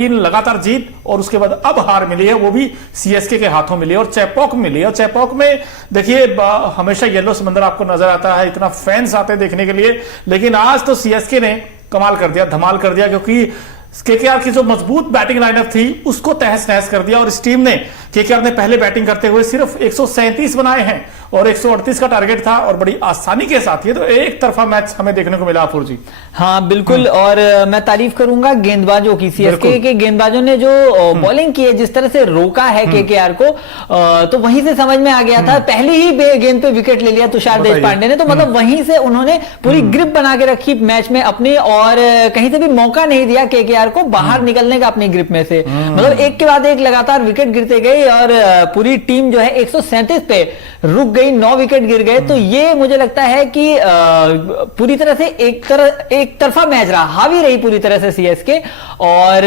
तीन लगातार जीत और उसके बाद अब हार मिली है, वो भी सीएसके के हाथों मिली है और चेपॉक मिली है। और चेपॉक में देखिए हमेशा येलो समंदर आपको नजर आता है, इतना फैंस आते हैं देखने के लिए, लेकिन आज तो सीएसके ने कमाल कर दिया, धमाल कर दिया, क्योंकि केकेआर की जो मजबूत बैटिंग लाइनअप थी उसको तहस नहस कर दिया। और इस टीम ने, केकेआर ने पहले बैटिंग करते हुए सिर्फ 137 बनाए हैं और 138 का टारगेट था और बड़ी आसानी के साथ ये तो एक तरफा मैच हमें देखने को मिला। अफूर जी हाँ बिल्कुल, और मैं तारीफ करूंगा गेंदबाजों की, सीएसके के गेंदबाजों ने जो बॉलिंग की है, जिस तरह से रोका है केकेआर को, तो वहीं से समझ में आ गया था। पहली ही गेंद पे विकेट ले लिया तुषार देशपांडे ने, तो मतलब वहीं से उन्होंने पूरी ग्रिप बना के रखी मैच में अपनी, और कहीं से भी मौका नहीं दिया केकेआर को बाहर निकलने का अपनी ग्रिप में से। मतलब एक के बाद एक लगातार विकेट गिरते गए और पूरी टीम जो है 137 पे रुक गई, 9 विकेट गिर गए। तो ये मुझे लगता है कि पूरी तरह से एक तरफा मैच रहा, हावी रही पूरी तरह से सीएसके, और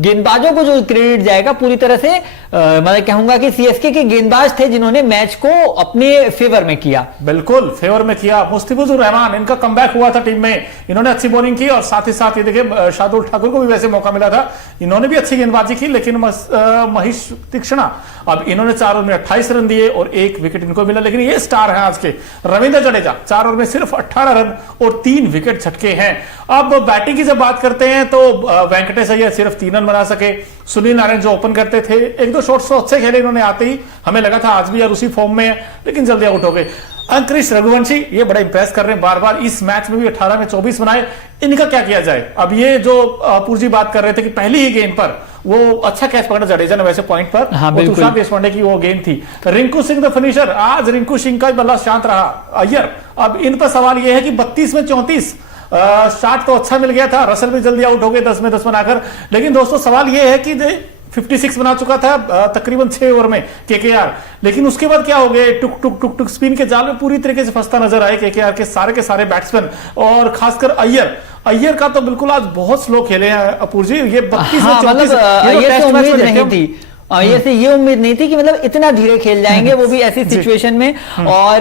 गेंदबाजों को जो क्रेडिट जाएगा पूरी तरह से, मैं कहूंगा कि सीएसके के गेंदबाज थे जिन्होंने मैच को अपने फेवर में किया। बिल्कुल फेवर में किया। मुस्तफिजुर रहमान, इनका कमबैक हुआ था टीम में, इन्होंने अच्छी बॉलिंग की और साथ ही साथ ये देखिए शार्दुल ठाकुर को भी वैसे मौका मिला था, इन्होंने भी अच्छी गेंदबाजी की, लेकिन महेश तीक्ष्णा, अब इन्होंने 4 ओवर में 28 रन दिए और 1 विकेट इनको मिला। लेकिन ये स्टार है आज के रविंद्र जडेजा, 4 ओवर में सिर्फ 18 रन और 3 विकेट झटके हैं। अब बैटिंग की जब बात करते हैं तो वेंकटेश अय्यर सिर्फ 3 रन बना सके। सुनील नारायण जो ओपन करते थे, 1-2 शॉट्स तो अच्छे खेले इन्होंने आते ही, हमें लगा था आज भी यार उसी फॉर्म में है, लेकिन जल्दी आउट हो गए। अंकुरिश रघुवंशी ये बड़ा इंप्रेस कर रहे हैं, बार बार इस मैच में भी 18 में 24 बनाए। इनका क्या किया जाए? अब ये जो पूर्जी बात कर रहे थे कि पहली ही गेंद पर वो अच्छा कैच पकड़ा जडेजा ने वैसे पॉइंट पर, हाँ, वो तुषार देशपांडे की वो गेंद थी। रिंकू सिंह द फिनिशर, आज रिंकू सिंह का बल्ला शांत रहा। अय्यर, अब इन पर सवाल यह है कि 32 में 34 शॉट तो अच्छा मिल गया था, रसल भी जल्दी आउट हो गए 10 में 10 बनाकर। लेकिन दोस्तों सवाल यह है कि 56 बना चुका था तकरीबन 6 ओवर में केकेआर, लेकिन उसके बाद क्या हो गए, टुक टुक टुक टुक स्पिन के जाल में पूरी तरीके से फंसता नजर आए केकेआर के सारे बैट्समैन, और खासकर अय्यर का तो बिल्कुल आज बहुत स्लो खेले हैं अपूर जी। ये 32 में 34 नहीं थी, ये से ये उम्मीद नहीं थी कि मतलब इतना धीरे खेल जाएंगे, वो भी ऐसी सिचुएशन में। और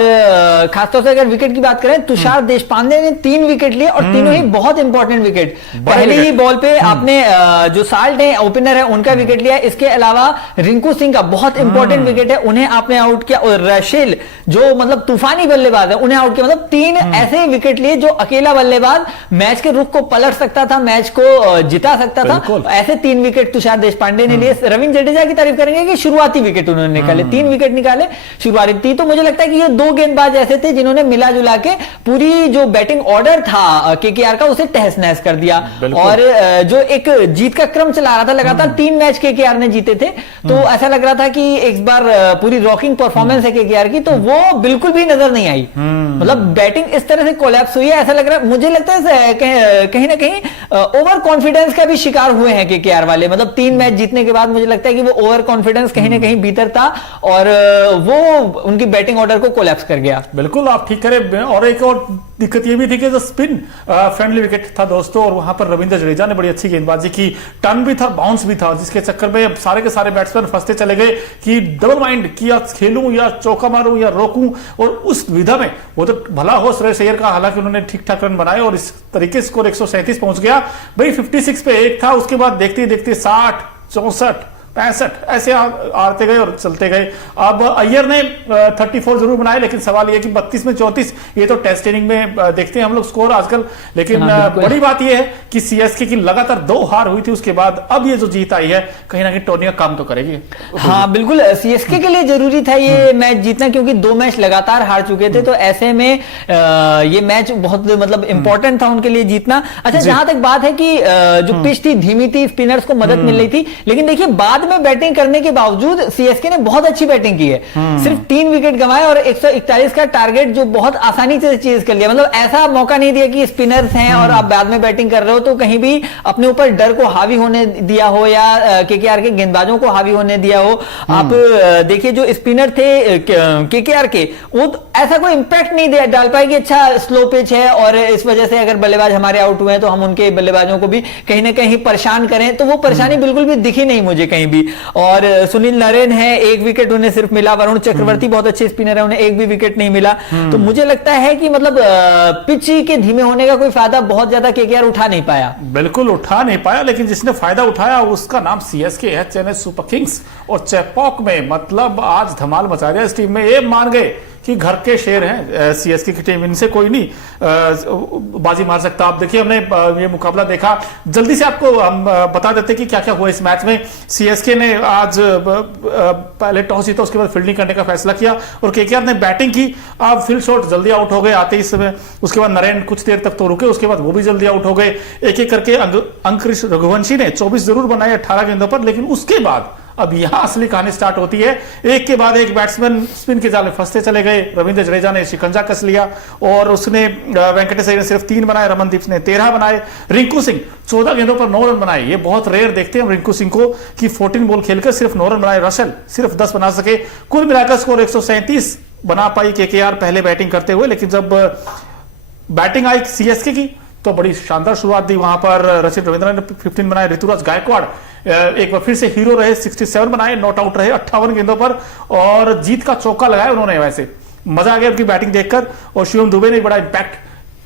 खासतौर से अगर विकेट की बात करें, तुषार देशपांडे ने 3 विकेट लिए और तीनों ही बहुत इंपॉर्टेंट विकेट। पहले ही बॉल पे आपने जो साल्ट है ओपनर है उनका विकेट लिया, इसके अलावा रिंकू सिंह का बहुत इंपॉर्टेंट विकेट है, उन्हें आपने आउट किया, और रशेल जो मतलब तूफानी बल्लेबाज है उन्हें आउट किया। मतलब 3 ऐसे विकेट लिए जो अकेला बल्लेबाज मैच के रुख को पलट सकता था, मैच को जिता सकता था। ऐसे 3 विकेट तुषार देशपांडे ने लिए। रविंद्र जडेजा तारीफ करेंगे कि शुरुआती विकेट उन्होंने निकाले, 3 विकेट निकाले शुरुआती। तो मुझे लगता है कि ये 2 गेंदबाज ऐसे थे जिन्होंने मिला जुला के पूरी जो बैटिंग ऑर्डर था केकेआर का उसे तहस नहस कर दिया। और जो एक जीत का क्रम चला रहा था, लगातार 3 मैच केकेआर ने जीते थे, तो ऐसा लग रहा था कि एक बार पूरी रॉकिंग परफॉर्मेंस है केकेआर की, तो वो बिल्कुल भी नजर नहीं आई। मतलब बैटिंग इस तरह से कोलैप्स हुई है, ऐसा लग रहा है, मुझे लगता है कहीं ना कहीं ओवर कॉन्फिडेंस का भी शिकार हुए हैं केकेआर वाले। मतलब 3 मैच जीतने के बाद मुझे लगता है कि वो ओवर कॉन्फिडेंस कहीं ना कहीं भीतर था और वो उनकी बैटिंग ऑर्डर को कोलैप्स कर गया। बिल्कुल आप ठीक करें। और एक और दिक्कत ये भी थी कि जो स्पिन फ्रेंडली विकेट था दोस्तों, और वहां पर रविंद्र जडेजा ने बड़ी अच्छी गेंदबाजी की, टर्न भी था, बाउंस भी था, जिसके चक्कर में सारे के सारे बैट्समैन फंसते चले गए कि डबल माइंड किया, खेलूं या चौका मारूं या रोकूं। और उस विधा में वो तो भला हो श्रेयस अय्यर का, हालांकि उन्होंने ठीक ठाक रन बनाए और इस तरीके से स्कोर 137 पहुंच गया। भाई 56 पे 1 था, उसके बाद देखते देखते 60, 64, 65 ऐसे आते गए और चलते गए। अब अय्यर ने 34 जरूर बनाए, लेकिन सवाल यह कि 32 में 34, ये तो टेस्ट इनिंग में देखते हैं हम लोग स्कोर आजकल। लेकिन बड़ी बात यह है कि सीएसके की लगातार 2 हार हुई थी, उसके बाद अब ये जो जीत आई है, कहीं ना कहीं टोनी का काम तो करेगी। हाँ बिल्कुल, सीएसके के लिए जरूरी था ये मैच जीतना, क्योंकि 2 मैच लगातार हार चुके थे, तो ऐसे में ये मैच बहुत मतलब इंपॉर्टेंट था उनके लिए जीतना। अच्छा, जहां तक बात है कि जो पिच थी धीमी थी, स्पिनर्स को मदद मिल रही थी, लेकिन देखिए बाद में बैटिंग करने के बावजूद सीएसके ने बहुत अच्छी बैटिंग की है। सिर्फ 3 विकेट गंवाए और 141 का टारगेट जो बहुत आसानी से चीज कर लिया। मतलब ऐसा मौका नहीं दिया कि स्पिनर्स हैं और आप बाद में बैटिंग कर रहे हो, तो कहीं भी अपने ऊपर डर को हावी होने दिया हो या केकेआर के गेंदबाजों को हावी होने दिया हो। आप देखिए जो स्पिनर थे केकेआर के, वो ऐसा कोई इंपैक्ट नहीं डाल पाए कि अच्छा स्लो पिच है और इस वजह से अगर बल्लेबाज हमारे आउट हुए हैं तो हम उनके बल्लेबाजों को भी कहीं ना कहीं परेशान करें, तो वो परेशानी बिल्कुल भी दिखी नहीं मुझे कहीं भी। भी। और सुनील नरेन है, 1 विकेट उन्हें सिर्फ मिला। वरुण चक्रवर्ती बहुत अच्छे स्पिनर है, उन्हें 1 भी विकेट नहीं मिला। तो मुझे लगता है कि मतलब पिच के धीमे होने का कोई फायदा बहुत ज्यादा केकेआर उठा नहीं पाया। बिल्कुल उठा नहीं पाया, लेकिन जिसने फायदा उठाया उसका नाम सीएसके है, चेन्नई सुपर किंग्स। और चेपॉक में मतलब आज धमाल मचा दिया इस टीम में। ये मान गए कि घर के शेर हैं सीएसके की टीम, इनसे कोई नहीं बाजी मार सकता। आप देखिए, हमने ये मुकाबला देखा, जल्दी से आपको हम बता देते कि क्या क्या हुआ इस मैच में। सीएसके ने आज पहले टॉस जीता, उसके बाद फील्डिंग करने का फैसला किया और केकेआर ने बैटिंग की। आप फील्ड शॉट जल्दी आउट हो गए आते ही समय। उसके बाद नरेन कुछ देर तक तो रुके, उसके बाद वो भी जल्दी आउट हो गए। एक एक करके अंकुरिश रघुवंशी ने 24 जरूर बनाए 18 गेंदों पर, लेकिन उसके बाद अब यहां असली कहानी स्टार्ट होती है। एक के बाद एक बैट्समैन स्पिन के जाल में फंसते चले गए। रविंद्र जडेजा ने शिकंजा कस लिया और उसने वेंकटेश अय्यर ने सिर्फ 3 बनाए, रमनदीप ने 13 बनाए। रिंकू सिंह 14 गेंदों पर 9 रन बनाए। ये बहुत रेयर देखते हैं हम रिंकू सिंह को कि 14 बॉल खेलकर सिर्फ 9 रन बनाए। रसल सिर्फ 10 बना सके। कुल मिलाकर स्कोर 137 बना पाई केकेआर पहले बैटिंग करते हुए, लेकिन जब बैटिंग आई सीएसके की तो बड़ी शानदार शुरुआत दी। वहां पर रचित रविंद्र ने 15 बनाए। ऋतुराज गायकवाड़ एक बार फिर से हीरो रहे, 67 बनाए, नॉट आउट रहे 58 गेंदों पर और जीत का चौका लगाया उन्होंने। वैसे मजा आ गया उनकी बैटिंग देखकर। और शिवम दुबे ने बड़ा इंपैक्ट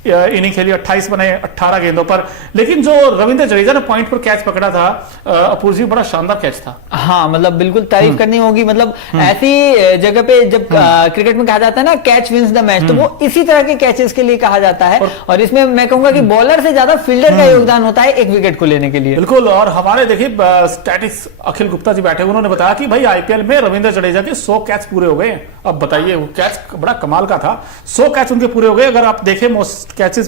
इनिंग खेली, 28 बनाए 18 गेंदों पर। लेकिन जो रविंद्र जडेजा ने पॉइंट पर कैच पकड़ा था अपूर्व जी, बड़ा शानदार कैच था। हाँ, मतलब बिल्कुल तारीफ करनी होगी। मतलब ऐसी जगह पे जब क्रिकेट में कहा जाता है ना कैच विंस द मैच, तो वो इसी तरह के कैचेस के लिए कहा जाता है। और इसमें मैं कहूंगा कि बॉलर से ज्यादा फील्डर का योगदान होता है 1 विकेट को लेने के लिए। बिल्कुल। और हमारे देखिए स्टैटिक्स अखिल गुप्ता जी बैठे, उन्होंने बताया कि भाई आईपीएल में रविंद्र जडेजा के 100 कैच पूरे हो गए। अब बताइए, वो कैच बड़ा कमाल का था, 100 कैच उनके पूरे हो गए। अगर आप देखें मोस्ट कैचेस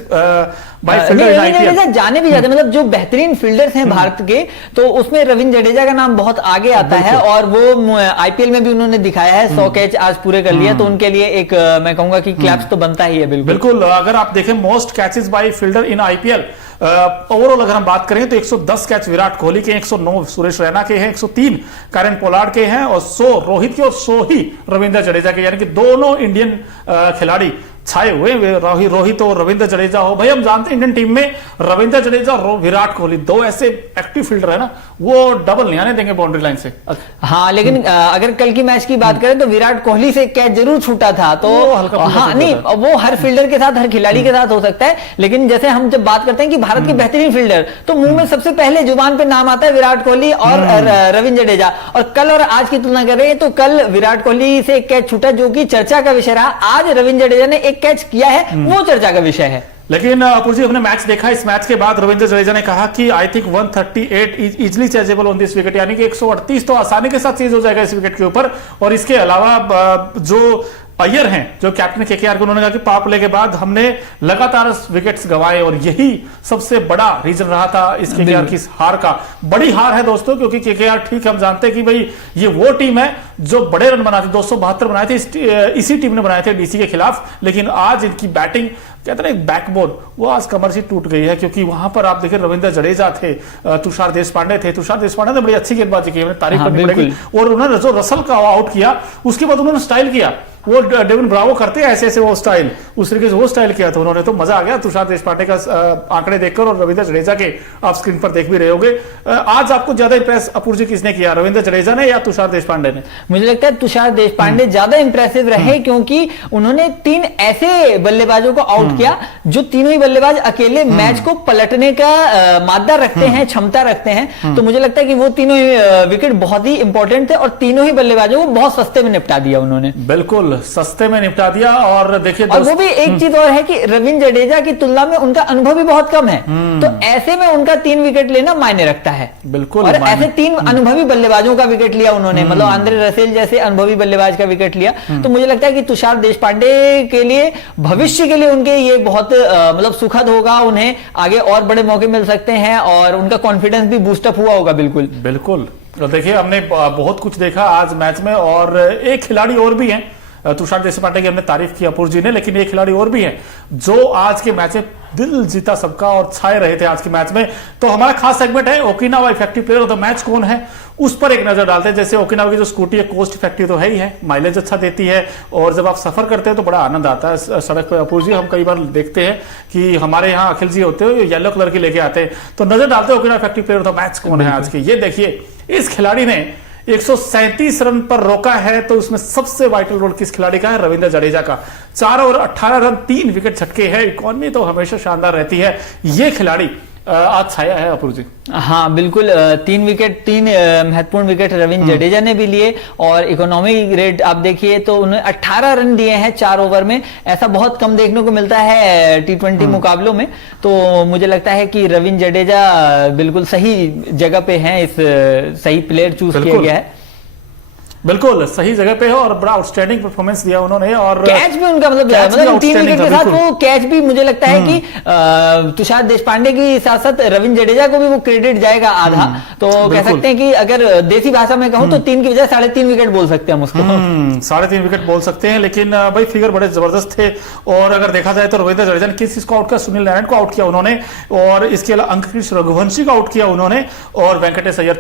जाने भी जाते, मतलब जो बेहतरीन फील्डर्स हैं भारत के, तो उसमें रविंद्र जडेजा का नाम बहुत आगे आता है। और वो आईपीएल में भी उन्होंने दिखाया है, 100 कैच आज पूरे कर लिया, तो उनके लिए एक मैं कहूंगा कि क्लैप्स तो बनता ही है। बिल्कुल। अगर आप देखें most catches by fielder in IPL overall अगर हम बात करें तो 110 कैच विराट कोहली के, 109 सुरेश रैना के हैं, 103 कैरन पोलार्ड के हैं और 100 रोहित के और 100 ही रविंद्र जडेजा के। यानी कि दोनों इंडियन खिलाड़ी छाए हुए, रोहित और रविंद्र जडेजा हो। भाई हम जानते हैं इंडियन टीम में रविंद्र जडेजा और विराट कोहली 2 ऐसे एक्टिव फील्डर है ना, वो डबल नहीं आने देंगे बाउंड्री लाइन से। हाँ, लेकिन अगर कल की मैच की बात करें तो विराट कोहली से कैच जरूर छूटा था, तो हाँ नहीं, वो हर फील्डर के साथ, हर खिलाड़ी के साथ हो सकता है। लेकिन जैसे हम जब बात करते हैं कि भारत के बेहतरीन फील्डर, तो मुंह में सबसे पहले जुबान पे नाम आता है विराट कोहली और रविंद्र जडेजा। और कल और आज की तुलना कर रहे हैं तो कल विराट कोहली से एक कैच छूटा जो कि चर्चा का विषय रहा। आज रविंद्र जडेजा ने एक कैच किया है, वो चर्चा का विषय है। लेकिन अपूर्व जी, हमने मैच देखा, इस मैच के बाद रविंद्र जडेजा ने कहा कि I think 138 is easily chasable on this wicket, यानी कि 138 तो आसानी के साथ चीज हो जाएगा इस विकेट के ऊपर। और इसके अलावा जो अय्यर हैं, जो कैप्टन केकेआर को, उन्होंने कहा कि पावर प्ले के बाद हमने लगातार विकेट्स गंवाए और यही सबसे बड़ा रीजन रहा था इस केकेआर की हार का। बड़ी हार है दोस्तों, क्योंकि केकेआर, ठीक हम जानते हैं कि भाई ये वो टीम है जो बड़े रन बनाती, 272 बनाए थे इसी टीम ने बनाए थे डीसी के खिलाफ। लेकिन आज इनकी बैटिंग, कहते हैं एक बैकबोन, वो आज कमर से टूट गई है। क्योंकि वहां पर आप देखिए रविंद्र जडेजा थे, तुषार देशपांडे थे। तुषार देशपांडे ने बड़ी अच्छी गेंदबाजी की, तारीफ करनी पड़ेगी। और उन्होंने जो रसल का आउट किया, उसके बाद उन्होंने स्टाइल किया, वो डेविन ब्रावो करते हैं ऐसे ऐसे वो स्टाइल, उस तरीके से वो स्टाइल किया था उन्होंने। तो मजा आ गया तुषार देशपांडे का आंकड़े देखकर, और रविंद्र जडेजा के आप स्क्रीन पर देख भी रहे होंगे। आज आपको ज्यादा इंप्रेस अपूर्व जी किसने किया, रविंद्र जडेजा ने या तुषार देशपांडे ने? मुझे लगता है तुषार देशपांडे ज्यादा इंप्रेसिव रहे, क्योंकि उन्होंने 3 ऐसे बल्लेबाजों को आउट किया जो तीनों ही बल्लेबाज अकेले मैच को पलटने का मादा रखते हैं, क्षमता रखते हैं। तो मुझे लगता है कि वो तीनों विकेट बहुत ही इंपॉर्टेंट थे और तीनों ही बल्लेबाजों को बहुत सस्ते में निपटा दिया उन्होंने। बिल्कुल सस्ते में निपटा दिया। और देखिए, और वो भी एक चीज और है कि रविंद्र जडेजा की तुलना में उनका अनुभव भी बहुत कम है, तो ऐसे में उनका 3 विकेट लेना मायने रखता है। बिल्कुल। और ऐसे 3 अनुभवी बल्लेबाजों का विकेट लिया उन्होंने, मतलब आंद्रे रसेल जैसे अनुभवी बल्लेबाज का विकेट लिया। तो मुझे लगता है कि तुषार देशपांडे के लिए, भविष्य के लिए उनके ये बहुत मतलब सुखद होगा, उन्हें आगे और बड़े मौके मिल सकते हैं और उनका कॉन्फिडेंस भी बूस्टअप हुआ होगा। बिल्कुल बिल्कुल। तो देखिए, हमने बहुत कुछ देखा आज मैच में, और एक खिलाड़ी और भी हैं तुषार देशपांडे की हमने तारीफ की अपूर्व जी ने, लेकिन ये खिलाड़ी और भी हैं जो आज के मैच में दिल जीता सबका और छाए रहे थे आज के मैच में। तो हमारा खास सेगमेंट है Okinawa effective player of the match कौन है, उस पर एक नजर डालते हैं। जैसे ओकिनावा की जो स्कूटी है कोस्ट इफेक्टिव तो है ही है, माइलेज अच्छा देती है और जब आप सफर करते हैं तो बड़ा आनंद आता है सड़क पर। अपूर्व जी, हम कई बार देखते हैं कि हमारे यहाँ अखिल जी होते हैं येलो कलर की लेके आते हैं, तो नजर डालते हैं Okinawa effective player of the match कौन है आज के। ये देखिए, इस खिलाड़ी ने 137 रन पर रोका है, तो उसमें सबसे वाइटल रोल किस खिलाड़ी का है? रविंद्र जडेजा का। 4 ओवर 18 रन 3 विकेट झटके हैं। इकॉनमी तो हमेशा शानदार रहती है। ये खिलाड़ी आज छाया है अपूर्व जी। हाँ बिल्कुल, 3 महत्वपूर्ण विकेट रविंद्र जडेजा ने भी लिए और इकोनॉमी रेट आप देखिए तो उन्हें 18 रन दिए हैं 4 ओवर में। ऐसा बहुत कम देखने को मिलता है T20 मुकाबलों में। तो मुझे लगता है कि रविंद्र जडेजा बिल्कुल सही जगह पे हैं, इस सही प्लेयर चूज किया गया है। बिल्कुल सही जगह पे है और बड़ा आउटस्टैंडिंग परफॉर्मेंस दिया उन्होंने। और कैच भी उनका मतलब 3 विकेट के साथ वो कैच भी मुझे लगता है कि तुषार देशपांडे के साथ साथ रविंद्र जडेजा को भी वो क्रेडिट जाएगा आधा। तो कह सकते हैं कि अगर देसी भाषा में कहूं तो 3 की बजाय 3.5 विकेट बोल सकते हैं हम उसको। 3.5 विकेट बोल सकते हैं, लेकिन भाई फिगर बड़े जबरदस्त थे। और अगर देखा जाए तो रविंद्र जडेजा ने किसको आउट किया? सुनील नारायण को आउट किया उन्होंने, और इसके अलावा अंकित रघुवंशी को आउट किया उन्होंने, और वेंकटेश अय्यर